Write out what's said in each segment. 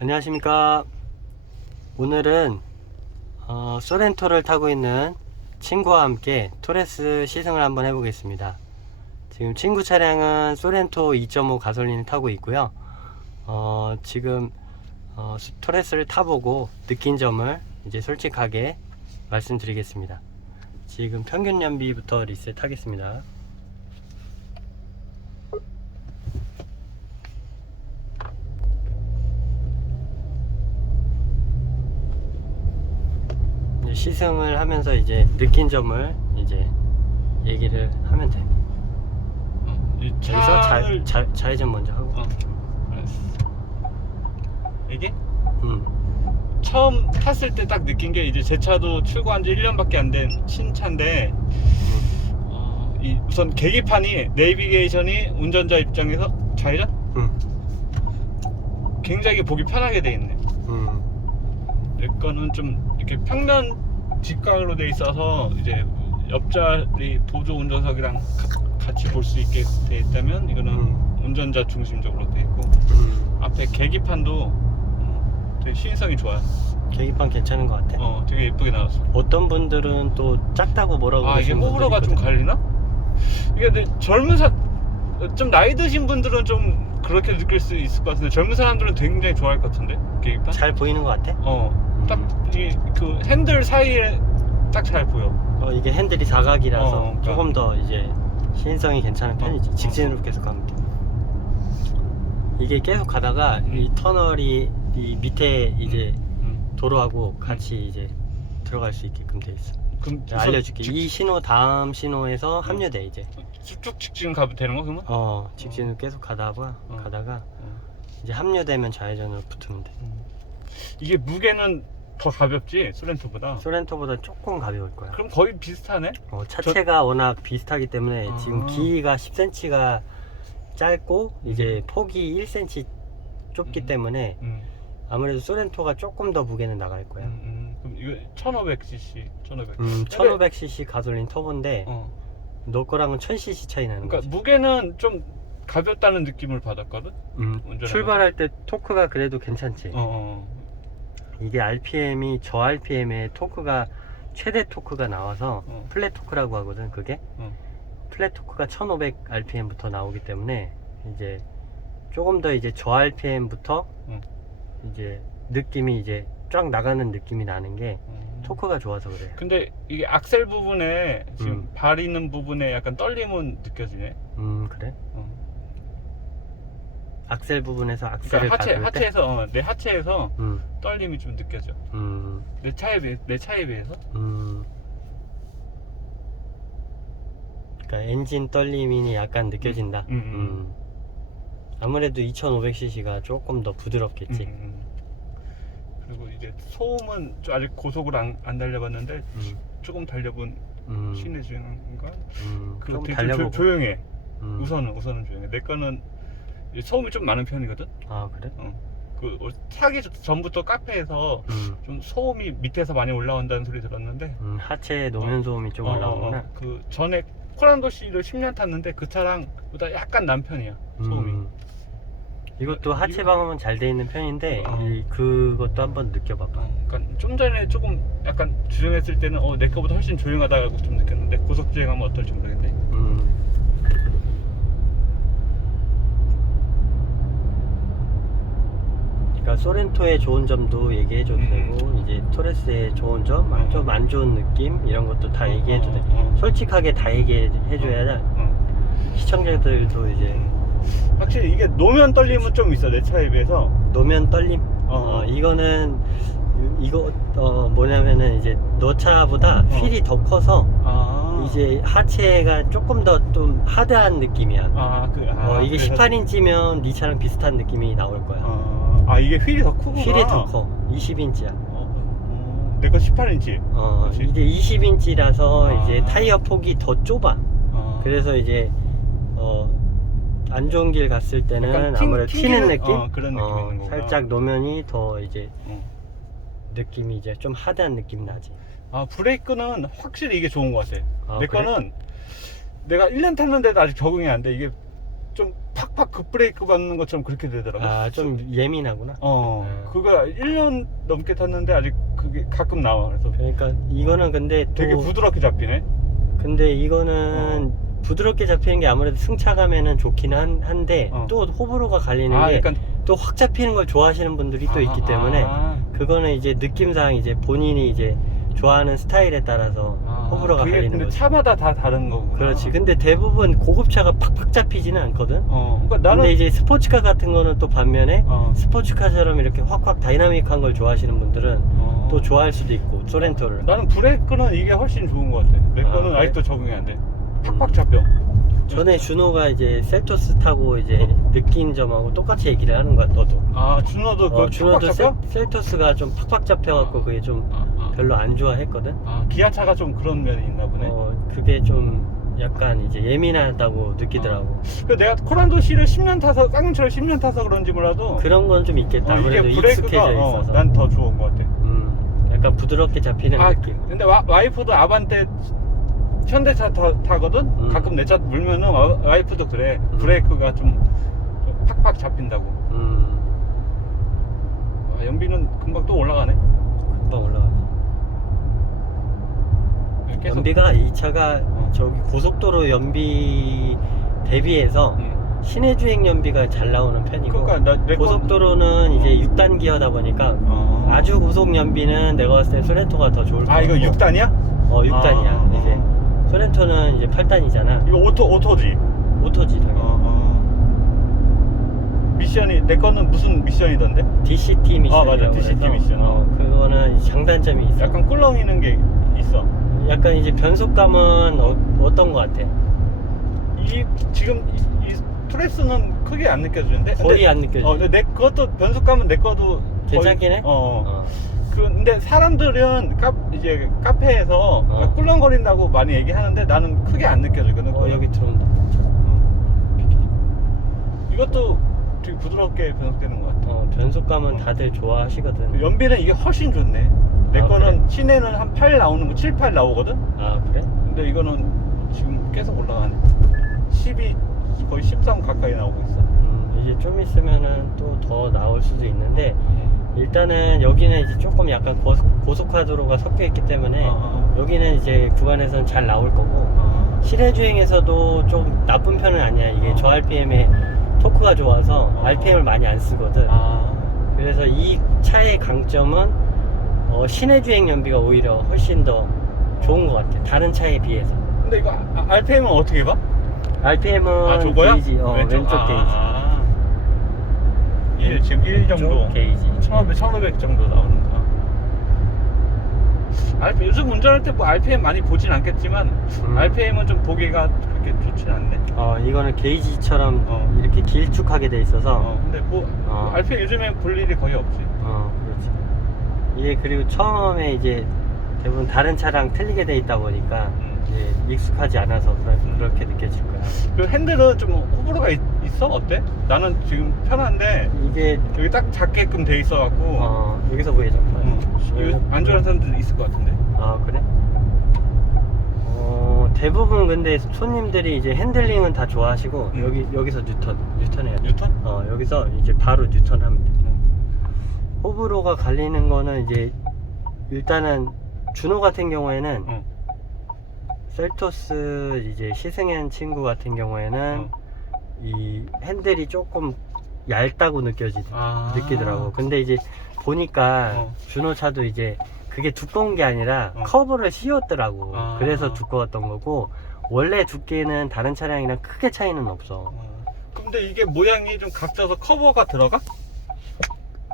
안녕하십니까. 오늘은 소렌토를 타고 있는 친구와 함께 토레스 시승을 한번 해보겠습니다. 지금 친구 차량은 소렌토 2.5 가솔린을 타고 있고요. 지금 토레스를 타보고 느낀 점을 이제 솔직하게 말씀드리겠습니다. 지금 평균 연비부터 리셋 하겠습니다. 시승을 하면서 이제 느낀 점을 이제 얘기를 하면 돼. 여기서 좌회전 먼저 하고. 알았어. 이게? 음. 처음 탔을 때 딱 느낀 게 이제 제 차도 출고한 지 1년밖에 안 된 신차인데 우선 계기판이 내비게이션이 운전자 입장에서 좌회전? 굉장히 보기 편하게 돼 있네. 내 거는 좀 이렇게 평면 직각으로 돼 있어서 이제 옆자리 보조 운전석이랑 같이 볼 수 있게 돼 있다면 이거는 운전자 중심적으로 돼 있고 앞에 계기판도 되게 시인성이 좋아요. 계기판 괜찮은 것 같아. 되게 예쁘게 나왔어. 어떤 분들은 또 작다고 뭐라고 이게 그러시는 분들이 호불호가 좀 있거든. 갈리나? 이게 근데 좀 나이 드신 분들은 좀 그렇게 느낄 수 있을 것 같은데 젊은 사람들은 굉장히 좋아할 것 같은데 계기판? 잘 보이는 것 같아? 딱 그 핸들 사이에 딱 잘 보여. 이게 핸들이 사각이라서 그러니까. 조금 더 이제 시인성이 괜찮은 편이지. 직진으로 계속 가면 돼. 이게 계속 가다가 이 터널이 이 밑에 이제 도로하고 같이 이제 들어갈 수 있게끔 돼 있어. 그럼 알려줄게. 이 신호 다음 신호에서 합류돼 이제. 쭉 직진 가도 되는 거 그러면? 직진을 계속 가다가 이제 합류되면 좌회전으로 붙으면 돼. 이게 무게는 더 가볍지 소렌토보다? 소렌토보다 조금 가벼울 거야. 그럼 거의 비슷하네? 차체가 워낙 비슷하기 때문에 지금 아. 길이가 10cm가 짧고 이제 폭이 1cm 좁기 때문에 아무래도 소렌토가 조금 더 무게는 나갈 거야. 그럼 이거 1500cc 1500cc 가솔린 터보인데 너 거랑은 1000cc 차이 나는 그러니까 거지. 무게는 좀 가볍다는 느낌을 받았거든? 출발할 때 토크가 그래도 괜찮지. 이게 RPM이 저 RPM에 토크가 최대 토크가 나와서 플랫 토크라고 하거든. 그게 플랫 토크가 1500 RPM부터 나오기 때문에 이제 조금 더 이제 저 RPM부터 이제 느낌이 이제 쫙 나가는 느낌이 나는 게 토크가 좋아서 그래. 근데 이게 악셀 부분에 지금 발 있는 부분에 약간 떨림은 느껴지네. 그래? 악셀 부분에서 악셀을 그러니까 밟을 때? 내 하체에서 떨림이 좀 느껴져. 내 차에 비해서. 그러니까 엔진 떨림이 약간 느껴진다. 아무래도 2500cc가 조금 더 부드럽겠지. 그리고 이제 소음은 아직 고속으로 안 달려봤는데 조금 달려본 시내 주행인가? 좀 되게 달려보고. 조용해. 우선은 조용해. 내 거는 소음이 좀 많은 편이거든. 그래? 타기 전부터 카페에서 좀 소음이 밑에서 많이 올라온다는 소리 들었는데 하체 노면 소음이 좀 올라오구나. 그 전에 코란도시를 10년 탔는데 그 차량보다 약간 난 편이야 소음이. 이것도 하체 방음은 잘 돼 있는 편인데 그것도 한번 느껴봐봐. 그러니까 좀 전에 조금 약간 주행했을 때는 내 거보다 훨씬 조용하다고 좀 느꼈는데 고속 주행하면 어떨지 모르겠네. 그러니까 소렌토의 좋은 점도 얘기해줘도 되고 이제 토레스의 좋은 점, 좀 안 좋은 느낌 이런 것도 다 얘기해도 돼. 솔직하게 다 얘기해줘야 시청자들도 이제 확실히 이게 노면 떨림은 좀 있어 내 차에 비해서. 노면 떨림? 이거는 뭐냐면은 이제 너 차보다 휠이 더 커서 이제 하체가 조금 더 좀 하드한 느낌이야. 이게 18인치면 네 차랑 비슷한 느낌이 나올 거야. 이게 휠이 더 크구나. 휠이 더 커. 20인치야. 내 거 18인치. 이게 20인치라서 이제 타이어 폭이 더 좁아. 그래서 이제 안 좋은 길 갔을 때는 아무래도 튀는 느낌? 그런 느낌이 있는 거구나. 살짝 노면이 더 이제 느낌이 이제 좀 하드한 느낌이 나지. 브레이크는 확실히 이게 좋은 것 같아. 내 그래? 거는 내가 1년 탔는데도 아직 적응이 안 돼. 이게 좀 팍팍 급브레이크 받는 것처럼 그렇게 되더라고. 아, 좀 예민하구나. 그거 1년 넘게 탔는데 아직 그게 가끔 나와. 그래서 그러니까 이거는 근데 또 되게 부드럽게 잡히네. 근데 이거는 부드럽게 잡히는 게 아무래도 승차감에는 좋긴 한데 또 호불호가 갈리는 게 약간 또 확 잡히는 걸 좋아하시는 분들이 또 있기 때문에 그거는 이제 느낌상 이제 본인이 이제 좋아하는 스타일에 따라서 호불호가 그게 갈리는 근데 거지. 차마다 다 다른 거구나. 그렇지. 근데 대부분 고급차가 팍팍 잡히지는 않거든. 그러니까 나는 근데 이제 스포츠카 같은 거는 또 반면에 어. 스포츠카처럼 이렇게 확확 다이나믹한 걸 좋아하시는 분들은 또 좋아할 수도 있고 소렌토를. 나는 브레이크는 이게 훨씬 좋은 것 같아. 내 거는 그래? 아직도 적응이 안 돼. 팍팍 잡혀. 전에 준호가 이제 셀토스 타고 이제 느낀 점하고 똑같이 얘기를 하는 거야, 너도. 준호도 그 팍팍 준호도 잡혀? 셀토스가 좀 팍팍 잡혀갖고 그게 좀 별로 안 좋아했거든. 기아차가 좀 그런 면이 있나 보네. 그게 좀 약간 이제 예민하다고 느끼더라고. 그 내가 코란도 C를 10년 타서 깡처럼 10년 타서 그런지 몰라도 그런 건 좀 있겠다. 아무래도 이게 브레이크가 익숙해져 있어서. 난 더 좋은 것 같아. 약간 부드럽게 잡히는 느낌. 근데 와이프도 아반떼 현대차 타거든? 가끔 내 차 물면은 와이프도 그래. 브레이크가 좀 팍팍 잡힌다고. 연비는 금방 또 올라가네. 금방 올라가. 계속. 연비가 이 차가 저기 고속도로 연비 대비해서 시내 주행 연비가 잘 나오는 편이고, 그러니까 내 고속도로는 이제 6단 기어다 보니까 아주 고속 연비는 내가 봤을 때 소렌토가 더 좋을 것 같고. 이거 6단이야? 6단이야. 이제 소렌토는 이제 8단이잖아. 이거 오토지? 오토지 당연히. 미션이 내 거는 무슨 미션이던데? DCT 미션이라고 맞아, DCT 그래서, 미션. 그거는 장단점이 있어. 약간 꿀렁이는 게 있어. 약간 이제 변속감은 어떤 거 같아? 지금 이 트레스는 크게 안 느껴지는데? 거의 안 느껴져. 근데 내 그것도 변속감은 내 거도 괜찮긴 해? 근데 사람들은 이제 카페에서 꿀렁거린다고 많이 얘기하는데 나는 크게 안 느껴지거든. 여기 들어온다. 이것도 되게 부드럽게 변속되는 것 같아. 변속감은 다들 좋아하시거든. 연비는 이게 훨씬 좋네. 내 거는 그래? 시내는 한 8 나오는 거, 7, 8 나오거든? 그래? 근데 이거는 지금 계속 올라가네. 12, 거의 13 가까이 나오고 있어. 이제 좀 있으면은 또 더 나올 수도 있는데, 일단은 여기는 이제 조금 약간 고속화도로가 섞여 있기 때문에 여기는 이제 구간에서는 잘 나올 거고, 실내 주행에서도 좀 나쁜 편은 아니야. 이게 저 RPM에 토크가 좋아서 RPM을 많이 안 쓰거든. 그래서 이 차의 강점은 시내 주행 연비가 오히려 훨씬 더 좋은 것 같아. 다른 차에 비해서. 근데 이거 RPM은 어떻게 봐? RPM은 저거야? 게이지, 왼쪽 게이지. 지금 1 정도. 게이지. 1500 정도 나오는구나. 요즘 운전할 때 뭐 RPM 많이 보진 않겠지만 RPM은 좀 보기가 그렇게 좋진 않네. 이거는 게이지처럼 이렇게 길쭉하게 돼 있어서. 근데 뭐 RPM 요즘엔 볼 일이 거의 없지. 그렇지. 이게 그리고 처음에 이제 대부분 다른 차랑 틀리게 돼 있다 보니까 이제 익숙하지 않아서 그렇게 느껴질 거야. 그 핸들은 좀 호불호가 있어? 어때? 나는 지금 편한데 이게 여기 딱 잡게끔 돼 있어갖고 여기서 보이죠? 이거 안 좋아하는 사람들 있을 것 같은데. 그래? 대부분 근데 손님들이 이제 핸들링은 다 좋아하시고 여기서 뉴턴해야 돼. 뉴턴? 여기서 이제 바로 뉴턴하면 돼. 호불호가 갈리는 거는 이제 일단은 준호 같은 경우에는 셀토스 이제 시승한 친구 같은 경우에는 이 핸들이 조금 얇다고 느끼더라고. 근데 이제 보니까 준호 차도 이제 그게 두꺼운 게 아니라 커버를 씌웠더라고. 그래서 두꺼웠던 거고, 원래 두께는 다른 차량이랑 크게 차이는 없어. 근데 이게 모양이 좀 각져서 커버가 들어가?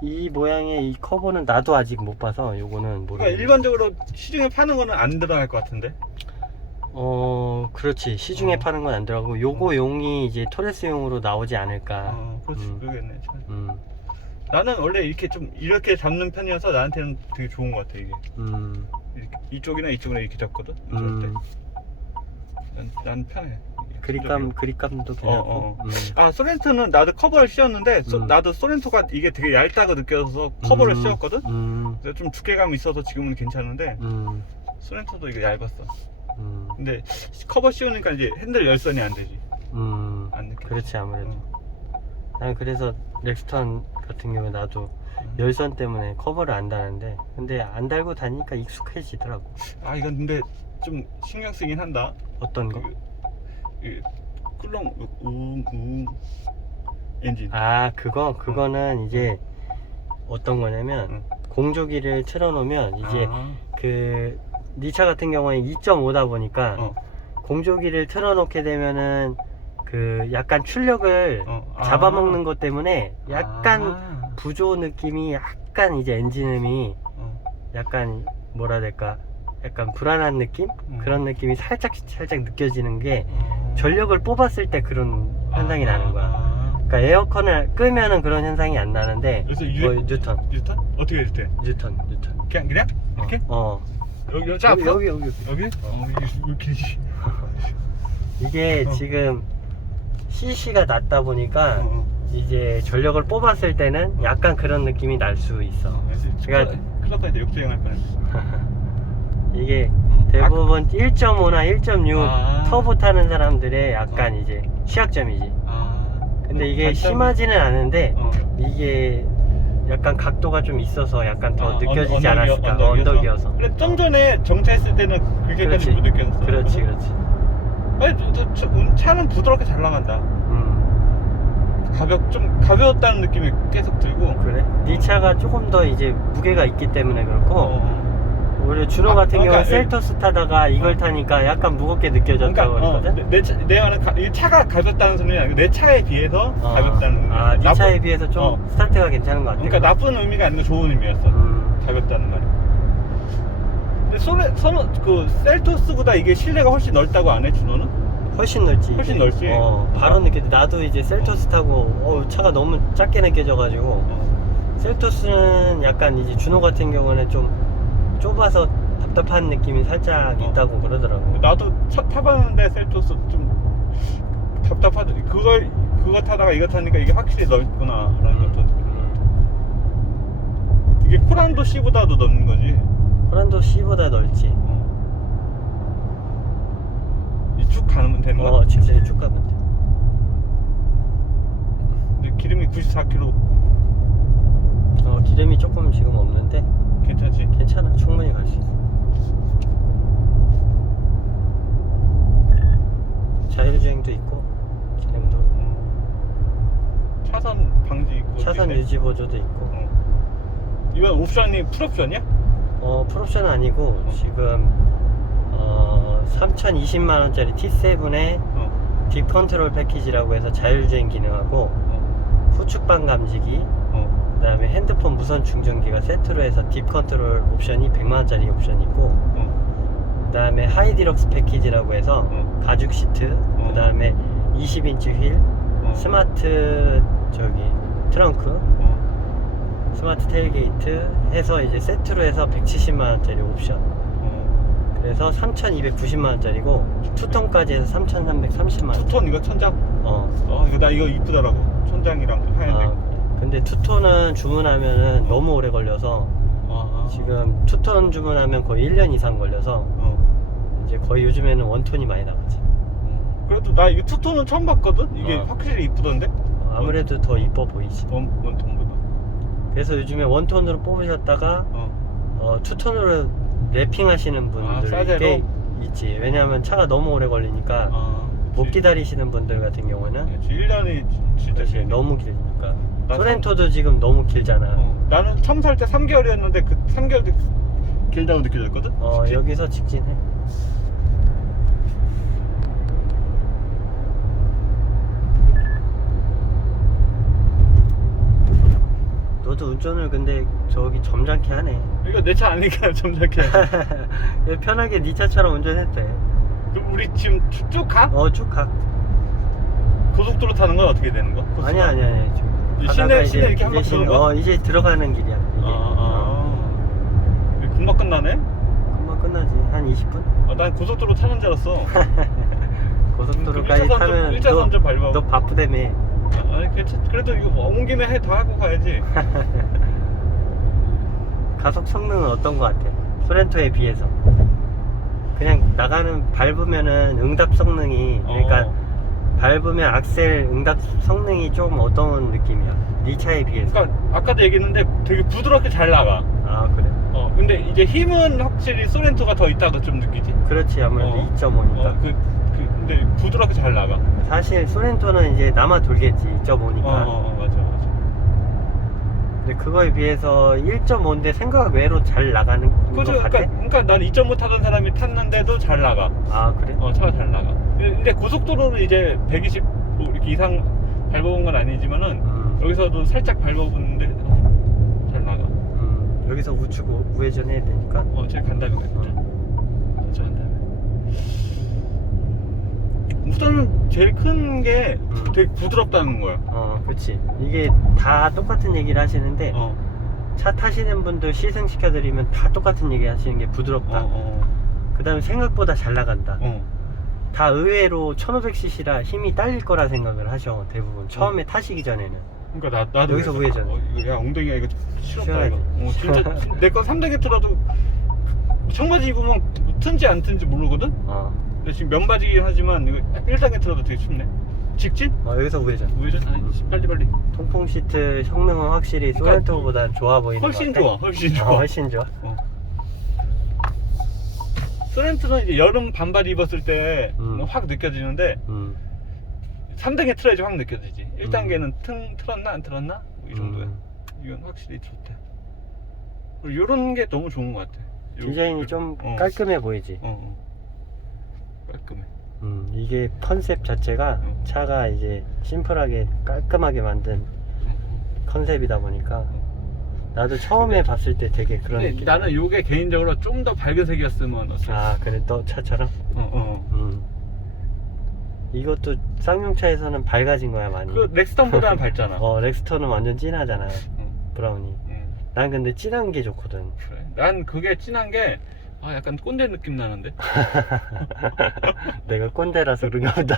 이 모양의 이 커버는 나도 아직 못 봐서 요거는 모르겠네. 그러니까 일반적으로 시중에 파는 거는 안 들어갈 것 같은데? 그렇지. 시중에 파는 건 안 들어가고 요거 용이 이제 토레스용으로 나오지 않을까. 그렇지. 그러겠네. 나는 원래 이렇게 잡는 편이어서 나한테는 되게 좋은 것 같아. 이게 이쪽이나 이쪽이나 이렇게 잡거든. 난 편해. 그립감도 괜찮고. 소렌토는 나도 커버를 씌웠는데 나도 소렌토가 이게 되게 얇다고 느껴서 커버를 씌웠거든. 그래서 좀 두께감이 있어서 지금은 괜찮은데 소렌토도 이게 얇았어. 근데 커버 씌우니까 이제 핸들 열선이 안 되지. 안 느껴져. 그렇지 아무래도. 난 그래서 렉스턴 같은 경우에 나도 열선 때문에 커버를 안 다는데, 근데 안 달고 다니까 익숙해지더라고. 아 이건 근데 좀 신경 쓰긴 한다. 어떤 거? 그 쿨렁 우웅 엔진. 아 그거는 이제 어떤 거냐면 공조기를 틀어놓으면 이제 그 니 차 같은 경우에 2.5다 보니까 공조기를 틀어놓게 되면은 그 약간 출력을 잡아먹는 것 때문에 약간 부조 느낌이, 약간 이제 엔진음이 약간 뭐라 해야 될까, 약간 불안한 느낌? 그런 느낌이 살짝 느껴지는 게 전력을 뽑았을 때 그런 현상이 나는 거야. 그러니까 에어컨을 끄면은 그런 현상이 안 나는데. 그래서 뉴턴 어떻게 해줄 때? 뉴턴 그냥 이렇게? 여기 자 여기 이렇게. 이게 지금 CC가 낮다 보니까 이제 전력을 뽑았을 때는 약간 그런 느낌이 날 수 있어. 그러니까 클럽까지 역주행할 뻔했어. 이게 대부분 1.5나 1.6 터보 타는 사람들의 약간 이제 취약점이지. 근데 이게 심하지는 않은데 이게 약간 각도가 좀 있어서 약간 더 느껴지지 않았을까. 언덕이어서. 그래 좀 전에 정차했을 때는 그렇게까지 못 느꼈어. 그렇지. 아니 차는 부드럽게 잘 나간다. 좀 가벼웠다는 느낌이 계속 들고. 그래? 네 차가 조금 더 이제 무게가 있기 때문에 그렇고, 오히려 준호 같은 경우는 셀토스 타다가 이걸 타니까 약간 무겁게 느껴졌다고 그랬거든? 내 말은 이 차가 가볍다는 소리는 아니고 내 차에 비해서 가볍다는. 네 차에 비해서 좀 스타트가 괜찮은 것 같아. 그러니까 나쁜 의미가 아니고 좋은 의미였어. 가볍다는 말이. 근데 그 셀토스보다 이게 실내가 훨씬 넓다고 안 해, 준호는? 훨씬 넓지. 훨씬 넓지. 바로 느껴져. 나도 이제 셀토스 타고 차가 너무 작게 느껴져가지고. 셀토스는 약간 이제 준호 같은 경우는 좀 좁아서 답답한 느낌이 살짝 있다고 그러더라고. 나도 타봤는데 셀토스 좀 답답하더니 그거 타다가 이거 타니까 이게 확실히 넓구나 라는 것도 이게 코란도 C보다도 넓은 거지. 코란도 C보다 넓지. 쭉 가면 되는 거야? 직진이 쭉 가면 돼. 근데 기름이 94km. 기름이 조금 지금 없는데 괜찮지? 괜찮아. 충분히 갈 수 있어. 자율주행도 있고 기름도 차선 방지 있고 차선 유지 보조도 있고. 이건 옵션이 풀옵션이야? 풀옵션은 아니고 지금 3020만원짜리 T7에 딥 컨트롤 패키지라고 해서 자율주행 기능하고 후측방 감지기, 그 다음에 핸드폰 무선 충전기가 세트로 해서 딥 컨트롤 옵션이 100만원짜리 옵션이 있고, 그 다음에 하이 디럭스 패키지라고 해서 가죽 시트, 그 다음에 20인치 휠, 스마트 트렁크, 스마트 테일게이트 해서 이제 세트로 해서 170만원짜리 옵션. 그래서 3290만원짜리고 투톤까지 해서 3330만원. 투톤 이거 천장? 이거 나 이거 이쁘더라고. 천장이랑 하얀색. 근데 투톤은 주문하면은 너무 오래 걸려서 지금 투톤 주문하면 거의 1년 이상 걸려서 이제 거의 요즘에는 원톤이 많이 나가지. 그래도 나 이거 투톤은 처음 봤거든? 이게 확실히 이쁘던데? 아무래도 더 이뻐 보이지. 원톤보다. 그래서 요즘에 원톤으로 뽑으셨다가 투톤으로 랩핑 하시는 분들 꽤 있지. 왜냐하면 차가 너무 오래 걸리니까 못 기다리시는 분들 같은 경우는 1년이 진짜 길네. 너무 길니까. 소렌토도 지금 너무 길잖아. 나는 처음 살 때 3개월이었는데 그 3개월도 길다고 느껴졌거든? 여기서 직진해. 너도 운전을 근데 저기 점잖게 하네. 이거 내 차 아니니까 점잖게 하지. 편하게 네 차처럼 운전해도 돼. 그럼 우리 지금 쭉 가? 쭉 가. 고속도로 타는 건 어떻게 되는 거? 아니야. 지금 시내 이렇게 한 바퀴 도는 거? 이제 들어가는 길이야. 이게. 금방 끝나네? 금방 끝나지. 한 20분? 난 고속도로 타는 줄 알았어. 고속도로까지 타면 1차선 좀 밟아. 너 바쁘다며. 아니 그래도 이거 온 김에 다 하고 가야지. 가속 성능은 어떤 거 같아? 소렌토에 비해서 그냥 나가는 밟으면은 응답 성능이 그러니까 밟으면 악셀 응답 성능이 좀 어떤 느낌이야? 네 차에 비해서. 그러니까 아까도 얘기했는데 되게 부드럽게 잘 나가. 아 그래? 근데 이제 힘은 확실히 소렌토가 더 있다고 좀 느끼지. 그렇지 아무래도 2.5니까. 근데 부드럽게 잘 나가. 사실 소렌토는 이제 남아 돌겠지 2.5니까. 맞아. 근데 그거에 비해서 1.5인데 생각 외로 잘 나가는 그죠? 것 같아? 그러니까 난 2.5 타던 사람이 탔는데도 잘 나가. 아 그래? 차가 잘 나가. 근데 고속도로를 이제 120 뭐 이렇게 이상 밟아본 건 아니지만은 여기서도 살짝 밟아보는데 잘 나가. 여기서 우측 우회전 해야 되니까. 제일 간다며 진짜. 진짜 간다며. 우선은 제일 큰 게 되게 부드럽다는 거야. 그렇지. 이게 다 똑같은 얘기를 하시는데 차 타시는 분들 시승시켜드리면 다 똑같은 얘기 하시는 게 부드럽다. 그 다음에 생각보다 잘 나간다. 다 의외로 1500cc라 힘이 딸릴 거라 생각을 하셔 대부분 처음에 타시기 전에는. 그러니까 나도 여기서 우회전. 야 엉덩이가 이거 싫었다 시원하게. 이거. 진짜 내 거 3대게 틀어도 청바지 입으면 튼지 안 튼지 모르거든. 근데 지금 면바지긴 하지만 이거 1단계 틀어도 되게 춥네. 직진? 여기서 우회전. 빨리. 통풍 시트 성능은 확실히 소렌토보다 좋아 보이는 훨씬 것 같아. 좋아. 훨씬 좋아. 훨씬 좋아. 소렌토는 이제 여름 반바지 입었을 때 확 느껴지는데 3단계 틀어야지 확 느껴지지. 1단계는 틀었나 안 틀었나? 이 정도야. 이건 확실히 좋대. 그리고 이런 게 너무 좋은 것 같아. 디자인이 좀 깔끔해 보이지. 깔끔해. 이게 컨셉 자체가 차가 이제 심플하게 깔끔하게 만든 컨셉이다 보니까 나도 처음에 봤을 때 되게 그런 근데 느낌. 나는 이게 개인적으로 좀 더 밝은 색이었으면 어때? 그래 너 차처럼? 이것도 쌍용차에서는 밝아진 거야 많이. 그 렉스턴보다는 밝잖아. 렉스턴은 완전 진하잖아. 브라운이. 난 근데 진한 게 좋거든. 그래. 난 그게 진한 게 약간 꼰대 느낌 나는데. 내가 꼰대라서 그런가 보다.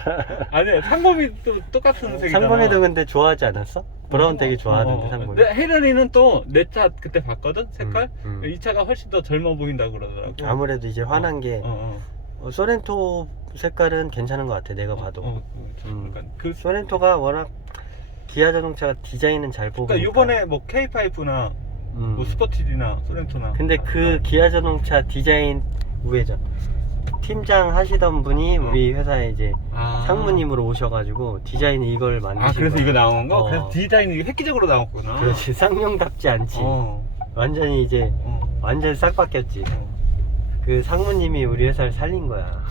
아니 상범이도 똑같은 색이잖아. 상범이도 근데 좋아하지 않았어? 브라운 되게 좋아하는데 상범이. 근데 혜련이는 또 내 차 그때 봤거든 색깔. 이 차가 훨씬 더 젊어 보인다고 그러더라고. 아무래도 이제 환한 게 소렌토 색깔은 괜찮은 것 같아 내가 봐도. 그러니까 소렌토가 워낙 기아 자동차가 디자인은 잘 뽑으니까. 그러니까 이번에 뭐 K5나 뭐 스포티지나 소렌토나. 근데 그 기아 자동차 디자인 우회전 팀장 하시던 분이 우리 회사에 이제 상무님으로 오셔가지고 디자인이 이걸 만드신 그래서 거야. 이거 나온 거? 그래서 디자인이 획기적으로 나왔구나. 그렇지. 쌍용답지 않지. 완전히 이제 완전 싹 바뀌었지. 그 상무님이 우리 회사를 살린 거야.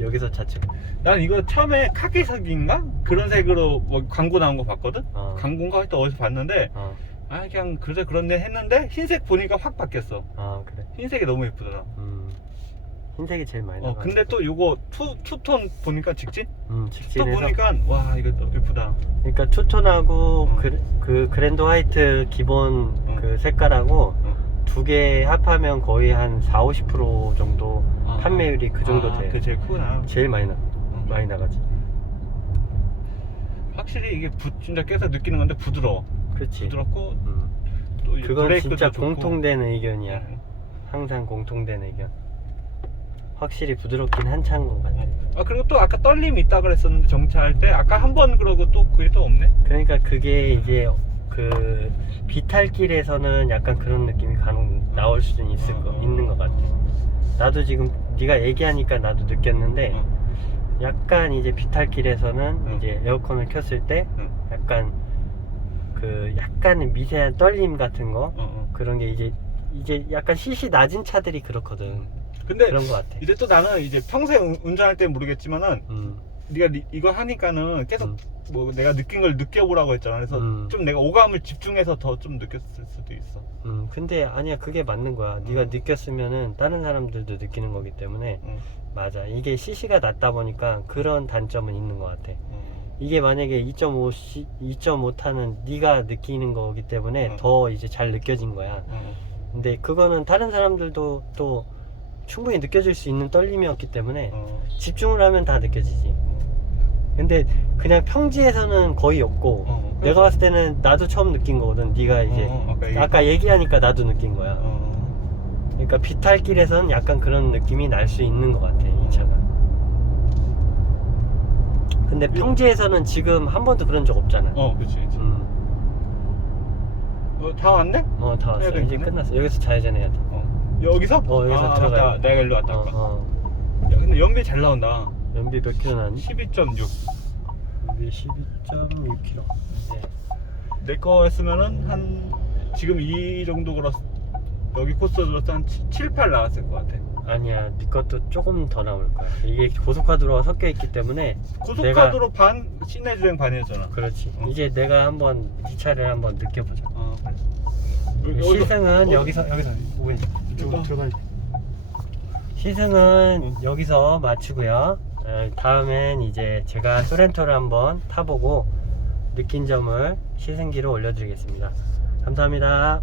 여기서 자체. 난 이거 처음에 카키색인가? 그런 색으로 뭐 광고 나온 거 봤거든? 광고인가 하여튼 어디서 봤는데 그냥 그래 그렇네 했는데 흰색 보니까 확 바뀌었어. 그래? 흰색이 너무 예쁘더라. 흰색이 제일 많이 나가. 근데 또 요거 투톤 보니까 직진? 또 직진해서 보니까 와 이거 또 예쁘다. 그러니까 투톤하고 그 그랜드 화이트 기본 그 색깔하고 두 개 합하면 거의 한 40-50% 정도 판매율이 그 정도 돼. 그게 제일 크구나. 제일 많이 나가지. 확실히 이게 진짜 깨서 느끼는 건데 부드러워. 그렇지. 부드럽고 또 그건 브레이크도 진짜 좋고. 공통된 의견이야. 항상 공통된 의견. 확실히 부드럽긴 한참 것 같아. 그리고 또 아까 떨림이 있다 그랬었는데 정차할 때 아까 한 번 그러고 또 그게 또 없네. 그러니까 그게 이제 그 비탈길에서는 약간 그런 느낌이 간혹 나올 수는 있는 것 같아. 나도 지금 네가 얘기하니까 나도 느꼈는데 약간 이제 비탈길에서는 이제 에어컨을 켰을 때 약간 그 약간 미세한 떨림 같은 거 그런 게 이제 약간 CC 낮은 차들이 그렇거든. 근데 그런 것 같아. 이제 또 나는 이제 평소에 운전할 때 모르겠지만은 네가 이거 하니까는 계속 뭐 내가 느낀 걸 느껴보라고 했잖아. 그래서 좀 내가 오감을 집중해서 더 좀 느꼈을 수도 있어. 근데 아니야 그게 맞는 거야. 네가 느꼈으면은 다른 사람들도 느끼는 거기 때문에 맞아. 이게 CC가 낮다 보니까 그런 단점은 있는 것 같아. 이게 만약에 2.5 타는 네가 느끼는 거기 때문에 더 이제 잘 느껴진 거야. 근데 그거는 다른 사람들도 또 충분히 느껴질 수 있는 떨림이었기 때문에 집중을 하면 다 느껴지지. 근데 그냥 평지에서는 거의 없고 내가 봤을 때는 나도 처음 느낀 거거든. 네가 이제 아까 얘기하니까 나도 느낀 거야. 그러니까 비탈길에서는 약간 그런 느낌이 날 수 있는 것 같아 이 차가. 근데 평지에서는 지금 한 번도 그런 적 없잖아. 그치. 다 왔네? 다 왔어. 이제 끝났어. 여기서 좌회전해야 돼. 여기서? 여기서 들어가야 맞다. 돼. 내가 일로 왔다. 야, 근데 연비 잘 나온다. 연비 몇 킬로 나왔니? 12.6. 연비 12.6km. 네. 내 거였으면은 한 지금 이 정도 걸었 여기 코스 들어서 한 7, 8 나왔을 것 같아. 아니야, 네 것도 조금 더 나올 거야. 이게 고속화도로가 섞여 있기 때문에. 고속화도로 반, 시내 주행 반이었잖아. 그렇지. 이제 내가 한번 이 차를 한번 느껴보자. 그래. 시승은 여기서 오고 이쪽으로 들어가야 돼. 시승은 여기서 마치고요. 다음엔 이제 제가 소렌토를 한번 타보고 느낀 점을 시승기로 올려드리겠습니다. 감사합니다.